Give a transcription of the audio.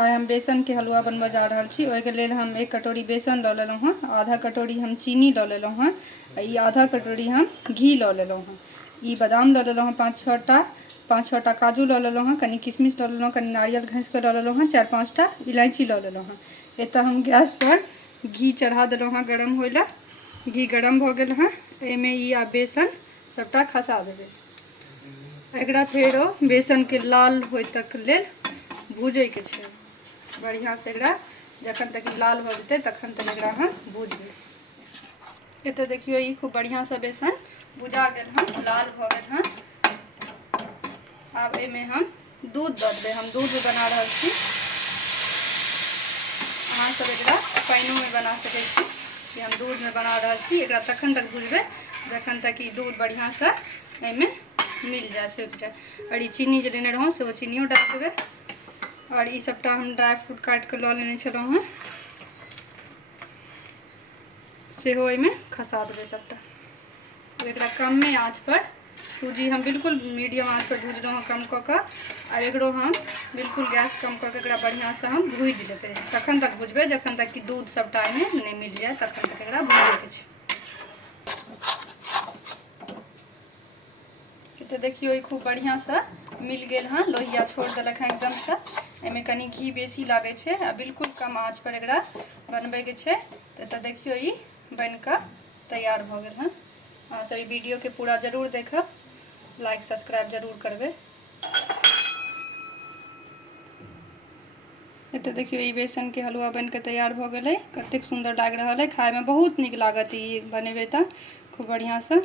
आइ हम बेसन के हलुआ बनबऽ जा रहल छी। ओहिके लेल हम 1 कटोरी बेसन लऽ लेलहुँ हँ, आधा कटोरी हम चीनी लऽ लेलहुँ हँ, ई आधा कटोरी हम घी लऽ लेलहुँ हँ। ई बादाम लऽ लेलहुँ हँ 5-6 टा काजू लऽ लेलहुँ हँ, कनि किशमिश लऽ लेलहुँ, कनि नारियल घसिकऽ लऽ लेलहुँ हँ, 4-5 टा इलायची लऽ लेलहुँ हँ। एतऽ हम गैस पर घी चढ़ा देलहुँ हँ गरम होइ लए। घी गरम भऽ गेल हँ। एहिमे ई आ बेसन सबटा खसा देबै। एकरा फेरो बेसन के लाल होइ तक लेल भूजै के छै। बढ़िया से एकरा जखन तक लाल भऽ जेतै तखन तक एकरा हम भूजबै। एतऽ देखियो ई खूब बढ़िया से बेसन भुजा गेल हँ, लाल भऽ गेल हँ। आब एहिमे हम दूध दऽ देबै। हम दूध बना रहल छी, अहाँ सब एकरा पानिओ में बना सकै छी कि हम दूध में बना रहल छी। एकरा तखन तक भूजबै जखन तक ई दूध बढ़िया से एहिमे मिल जाए, सूखि जाए। और ई चीनी जे लेने रहौं सेहो चीनियो डालि देबै। और ई सबटा हम ड्राई फ्रूट काटि कऽ लऽ लेने छलहुँ हँ, सेहो एहिमे खसा देबै सबटा। एकरा कमे आँच पर, सूजी हम बिल्कुल मीडियम आँच पर भूजलहुँ हँ कम कऽ कऽ। आब एकरो हम बिल्कुल गैस कम कऽ के एकरा बढ़िया से हम भूजि लेबै। तखन तक भूजबै जखन तक कि दूध सबटा एहिमे नहि मिल जाए, तखन तक एकरा भूजै के छै। तो देखियो ई खूब बढ़िया से मिल गेल हँ, लोहिया छोड़ देलक हँ एकदम से। एहिमे कनी घी बेसी लागै छै आ बिल्कुल कम आँच पर एकरा बनबै के छै। तऽ देखियो ई बन कऽ तैयार भऽ गेल हँ। अहाँ सब ई वीडियो के पूरा जरूर देखब, लाइक सब्सक्राइब जरूर करबै। एतऽ देखियो ई बेसन के हलुआ बन के तैयार भऽ गेलै। कतेक सुंदर लागि रहल है, खाय में बहुत नीक लागत। ई बनेबै तऽ खूब बढ़िया से।